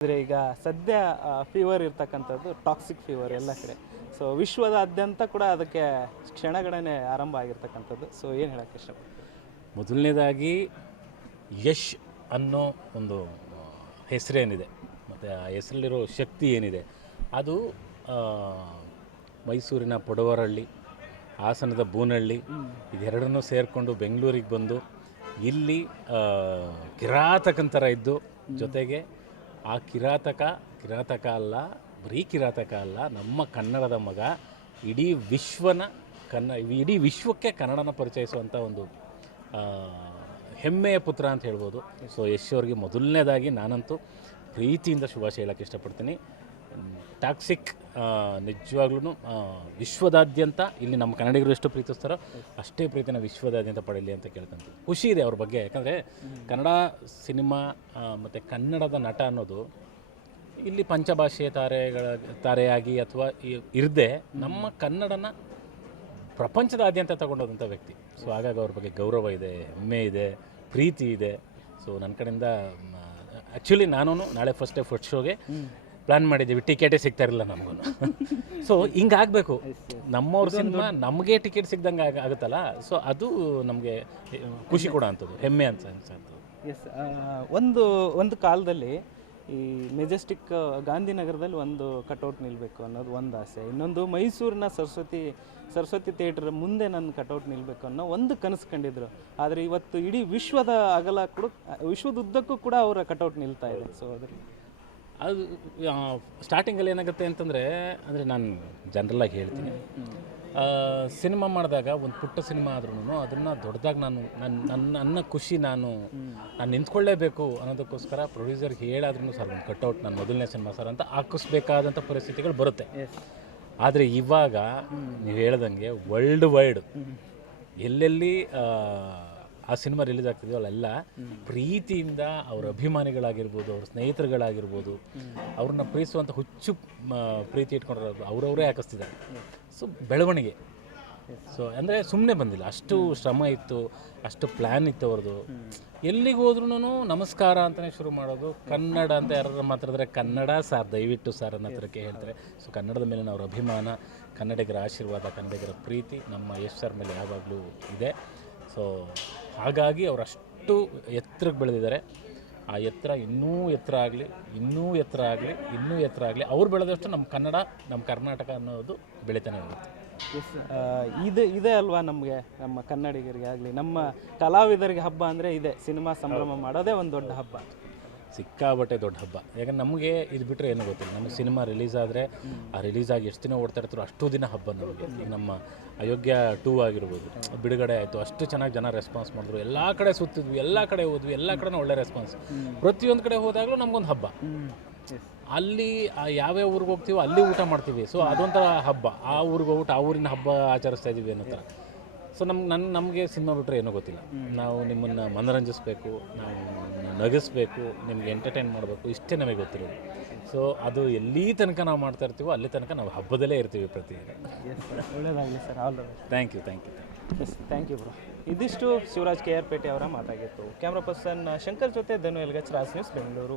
ಅಂದರೆ ಈಗ ಸದ್ಯ ಫೀವರ್ ಇರ್ತಕ್ಕಂಥದ್ದು ಟಾಕ್ಸಿಕ್ ಫೀವರ್ ಎಲ್ಲ ಕಡೆ. ಸೊ ವಿಶ್ವದಾದ್ಯಂತ ಕೂಡ ಅದಕ್ಕೆ ಕ್ಷಣಗಣನೆ ಆರಂಭ ಆಗಿರ್ತಕ್ಕಂಥದ್ದು. ಸೊ ಏನು ಹೇಳೋಕ್ಕೆ ಇಷ್ಟಪಡ್ತೀನಿ? ಮೊದಲನೇದಾಗಿ ಯಶ್ ಅನ್ನೋ ಒಂದು ಹೆಸರೇನಿದೆ ಮತ್ತು ಆ ಹೆಸರಲ್ಲಿರೋ ಶಕ್ತಿ ಏನಿದೆ ಅದು ಮೈಸೂರಿನ ಪೊಡವರಹಳ್ಳಿ, ಹಾಸನದ ಬೂನಹಳ್ಳಿ ಇದೆರಡನ್ನೂ ಸೇರಿಕೊಂಡು ಬೆಂಗಳೂರಿಗೆ ಬಂದು ಇಲ್ಲಿ ಕಿರಾತಕಂತರ ಇದ್ದು, ಜೊತೆಗೆ ಆ ಕಿರಾತಕ ಅಲ್ಲ, ಬರೀ ಕಿರಾತಕ ಅಲ್ಲ, ನಮ್ಮ ಕನ್ನಡದ ಮಗ ಇಡೀ ವಿಶ್ವಕ್ಕೆ ಕನ್ನಡನ ಪರಿಚಯಿಸುವಂಥ ಒಂದು ಹೆಮ್ಮೆಯ ಪುತ್ರ ಅಂತ ಹೇಳ್ಬೋದು. ಸೊ ಯಶ್ ಅವ್ರಿಗೆ ಮೊದಲನೇದಾಗಿ ನಾನಂತೂ ಪ್ರೀತಿಯಿಂದ ಶುಭಾಶಯ ಹೇಳೋಕ್ಕೆ ಇಷ್ಟಪಡ್ತೀನಿ. ಟಾಕ್ಸಿಕ್ ನಿಜವಾಗ್ಲೂ ವಿಶ್ವದಾದ್ಯಂತ ಇಲ್ಲಿ ನಮ್ಮ ಕನ್ನಡಿಗರು ಎಷ್ಟು ಪ್ರೀತಿಸ್ತಾರೋ ಅಷ್ಟೇ ಪ್ರೀತಿನ ವಿಶ್ವದಾದ್ಯಂತ ಪಡೀಲಿ ಅಂತ ಕೇಳ್ಕೊಂತೀವಿ. ಖುಷಿ ಇದೆ ಅವ್ರ ಬಗ್ಗೆ, ಯಾಕಂದರೆ ಕನ್ನಡ ಸಿನಿಮಾ ಮತ್ತು ಕನ್ನಡದ ನಟ ಅನ್ನೋದು ಇಲ್ಲಿ ಪಂಚಭಾಷೆಯ ತಾರೆಯಾಗಿ ಅಥವಾ ಇರದೆ ನಮ್ಮ ಕನ್ನಡನ ಪ್ರಪಂಚದಾದ್ಯಂತ ತಗೊಂಡೋದಂಥ ವ್ಯಕ್ತಿ. ಸೊ ಹಾಗಾಗಿ ಅವ್ರ ಬಗ್ಗೆ ಗೌರವ ಇದೆ, ಹೆಮ್ಮೆ ಇದೆ, ಪ್ರೀತಿ ಇದೆ. ಸೊ ನನ್ನ ಕಡೆಯಿಂದ ಆ್ಯಕ್ಚುಲಿ ನಾನು ನಾಳೆ ಫಸ್ಟ್ ಶೋಗೆ ಪ್ಲ್ಯಾನ್ ಮಾಡಿದ್ದೀವಿ, ಟಿಕೆಟೇ ಸಿಗ್ತಾ ಇರಲಿಲ್ಲ ನಮಗೂ. ಸೊ ಹಿಂಗಾಗಬೇಕು, ನಮ್ಮವ್ರ ಸಿನಿಮಾ ನಮಗೆ ಟಿಕೆಟ್ ಸಿಗ್ದಂಗೆ ಆಗುತ್ತಲ್ಲ. ಸೊ ಅದು ನಮಗೆ ಖುಷಿ ಕೂಡ ಅಂಥದ್ದು, ಹೆಮ್ಮೆ ಅಂತ ಅನ್ಸೋದು. ಎಸ್, ಒಂದು ಕಾಲದಲ್ಲಿ ಈ ಮೆಜೆಸ್ಟಿಕ್ ಗಾಂಧಿನಗರದಲ್ಲಿ ಒಂದು ಕಟೌಟ್ ನಿಲ್ಲಬೇಕು ಅನ್ನೋದು ಒಂದು ಆಸೆ. ಇನ್ನೊಂದು ಮೈಸೂರಿನ ಸರಸ್ವತಿ ಥಿಯೇಟರ್ ಮುಂದೆ ನನ್ನ ಕಟೌಟ್ ನಿಲ್ಲಬೇಕು ಅನ್ನೋ ಒಂದು ಕನಸು ಕಂಡಿದ್ರು. ಆದರೆ ಇವತ್ತು ಇಡೀ ವಿಶ್ವದ ವಿಶ್ವದುದ್ದಕ್ಕೂ ಕೂಡ ಅವರ ಕಟೌಟ್ ನಿಲ್ತಾ ಇದೆ. ಸೊ ಅದು ಸ್ಟಾರ್ಟಿಂಗಲ್ಲಿ ಏನಾಗುತ್ತೆ ಅಂತಂದರೆ, ನಾನು ಜನರಲ್ಲಾಗಿ ಹೇಳ್ತೀನಿ, ಸಿನಿಮಾ ಮಾಡಿದಾಗ ಒಂದು ಪುಟ್ಟ ಸಿನಿಮಾ ಆದ್ರೂ ಅದನ್ನು ದೊಡ್ಡದಾಗಿ ನನ್ನ ಖುಷಿ ನಾನು ನಿಂತ್ಕೊಳ್ಳೇಬೇಕು ಅನ್ನೋದಕ್ಕೋಸ್ಕರ ಪ್ರೊಡ್ಯೂಸರ್ಗೆ ಹೇಳಾದ್ರೂ ಸರ್ ಒಂದು ಕಟೌಟ್ ನನ್ನ ಮೊದಲನೇ ಸಿನಿಮಾ ಸರ್ ಅಂತ ಹಾಕಿಸ್ಬೇಕಾದಂಥ ಪರಿಸ್ಥಿತಿಗಳು ಬರುತ್ತೆ. ಆದರೆ ಇವಾಗ ನೀವು ಹೇಳ್ದಂಗೆ ವರ್ಲ್ಡ್ ವೈಡ್ ಎಲ್ಲೆಲ್ಲಿ ಆ ಸಿನಿಮಾ ರಿಲೀಸ್ ಆಗ್ತಿದೆಯೋ ಅಲ್ಲೆಲ್ಲ ಪ್ರೀತಿಯಿಂದ ಅವ್ರ ಅಭಿಮಾನಿಗಳಾಗಿರ್ಬೋದು, ಅವ್ರ ಸ್ನೇಹಿತರುಗಳಾಗಿರ್ಬೋದು, ಅವ್ರನ್ನ ಪ್ರೀತಿಸುವಂಥ ಹುಚ್ಚು ಪ್ರೀತಿ ಇಟ್ಕೊಂಡಿರೋದು ಅವರವರೇ ಹಾಕಿಸ್ತಿದ್ದಾರೆ. ಸೊ ಬೆಳವಣಿಗೆ, ಸೊ ಅಂದರೆ ಸುಮ್ಮನೆ ಬಂದಿಲ್ಲ, ಅಷ್ಟು ಶ್ರಮ ಇತ್ತು, ಅಷ್ಟು ಪ್ಲ್ಯಾನ್ ಇತ್ತು ಅವ್ರದ್ದು. ಎಲ್ಲಿಗೆ ಹೋದ್ರೂ ನಮಸ್ಕಾರ ಅಂತಲೇ ಶುರು ಮಾಡೋದು. ಕನ್ನಡ ಅಂತ ಯಾರು ಮಾತಾಡಿದ್ರೆ ಕನ್ನಡ ಸಾರ್, ದಯವಿಟ್ಟು ಸಾರ್ ಅನ್ನೋ ಥರಕ್ಕೆ ಹೇಳ್ತಾರೆ. ಸೊ ಕನ್ನಡದ ಮೇಲಿನ ಅವ್ರ ಅಭಿಮಾನ, ಕನ್ನಡಿಗರ ಆಶೀರ್ವಾದ, ಕನ್ನಡಿಗರ ಪ್ರೀತಿ ನಮ್ಮ ಯಶ್ ಸರ್ ಮೇಲೆ ಯಾವಾಗಲೂ ಇದೆ. ಸೊ ಹಾಗಾಗಿ ಅವರಷ್ಟು ಎತ್ತರಕ್ಕೆ ಬೆಳೆದಿದ್ದಾರೆ. ಆ ಎತ್ತರ ಇನ್ನೂ ಎತ್ತರ ಆಗಲಿ, ಅವ್ರು ಬೆಳೆದಷ್ಟು ನಮ್ಮ ಕನ್ನಡ, ನಮ್ಮ ಕರ್ನಾಟಕ ಅನ್ನೋದು ಬೆಳೀತಾನೆ ಹೋಗುತ್ತೆ. ಎಸ್, ಇದೆ ಅಲ್ವಾ ನಮಗೆ, ನಮ್ಮ ಕನ್ನಡಿಗರಿಗೆ ಆಗಲಿ ನಮ್ಮ ಕಲಾವಿದರಿಗೆ ಹಬ್ಬ ಅಂದರೆ ಇದೆ. ಸಿನಿಮಾ ಸಂಭ್ರಮ ಮಾಡೋದೇ ಒಂದು ದೊಡ್ಡ ಹಬ್ಬ, ಸಿಕ್ಕಾಬಟ್ಟೆ ದೊಡ್ಡ ಹಬ್ಬ. ಯಾಕಂದ್ರೆ ನಮಗೆ ಇದು ಬಿಟ್ಟರೆ ಏನೂ ಗೊತ್ತಿಲ್ಲ. ನಮಗೆ ಸಿನಿಮಾ ರಿಲೀಸ್ ಆದರೆ ಆ ರಿಲೀಸ್ ಆಗಿ ಎಷ್ಟು ದಿನ ಓಡ್ತಾ ಇರ್ತಾರೋ ಅಷ್ಟು ದಿನ ಹಬ್ಬ ನಮಗೆ. ಈಗ ನಮ್ಮ ಅಯೋಗ್ಯ 2 ಆಗಿರ್ಬೋದು, ಬಿಡುಗಡೆ ಆಯಿತು, ಅಷ್ಟು ಚೆನ್ನಾಗಿ ಜನ ರೆಸ್ಪಾನ್ಸ್ ಮಾಡಿದ್ರು. ಎಲ್ಲ ಕಡೆ ಸುತ್ತಿದ್ವಿ, ಎಲ್ಲ ಕಡೆ ಹೋದ್ವಿ, ಎಲ್ಲ ಕಡೆ ಒಳ್ಳೆ ರೆಸ್ಪಾನ್ಸ್. ಪ್ರತಿಯೊಂದು ಕಡೆ ಹೋದಾಗಲೂ ನಮಗೊಂದು ಹಬ್ಬ. ಅಲ್ಲಿ ಯಾವ್ಯಾವ ಊರಿಗೆ ಹೋಗ್ತೀವೋ ಅಲ್ಲಿ ಊಟ ಮಾಡ್ತೀವಿ. ಸೊ ಅದೊಂಥರ ಹಬ್ಬ. ಆ ಊರಿಗೆ ಹೋಗ್ಬಿಟ್ಟು ಆ ಊರಿನ ಹಬ್ಬ ಆಚರಿಸ್ತಾ ಇದ್ದೀವಿ ಅನ್ನೋ ಥರ. ಸೊ ನಮಗೆ ಸಿನಿಮಾ ಬಿಟ್ಟರೆ ಏನೂ ಗೊತ್ತಿಲ್ಲ. ನಾವು ನಿಮ್ಮನ್ನು ಮನರಂಜಿಸಬೇಕು, ನಾವು ನಗಿಸ್ಬೇಕು, ನಿಮ್ಗೆ ಎಂಟರ್ಟೈನ್ ಮಾಡಬೇಕು, ಇಷ್ಟೇ ನಮಗೆ ಗೊತ್ತಿರೋದು. ಸೊ ಅದು ಎಲ್ಲಿ ತನಕ ನಾವು ಮಾಡ್ತಾ ಇರ್ತೀವೋ ಅಲ್ಲಿ ತನಕ ನಾವು ಹಬ್ಬದಲ್ಲೇ ಇರ್ತೀವಿ ಪ್ರತಿದಿನ. ಒಳ್ಳೆಯದಾಗಲಿ sir, all the best. Thank you. Yes, thank you bro. ಇದಿಷ್ಟು ಶಿವರಾಜ್ KR ಪೇಟೆ ಅವರ ಮಾತಾಗಿತ್ತು. ಕ್ಯಾಮ್ರಾ ಪರ್ಸನ್ ಶಂಕರ್ ಜೊತೆ ಧನು ಎಲ್ಗಚ್, ರಾಜ್ ನ್ಯೂಸ್, ಬೆಂಗಳೂರು.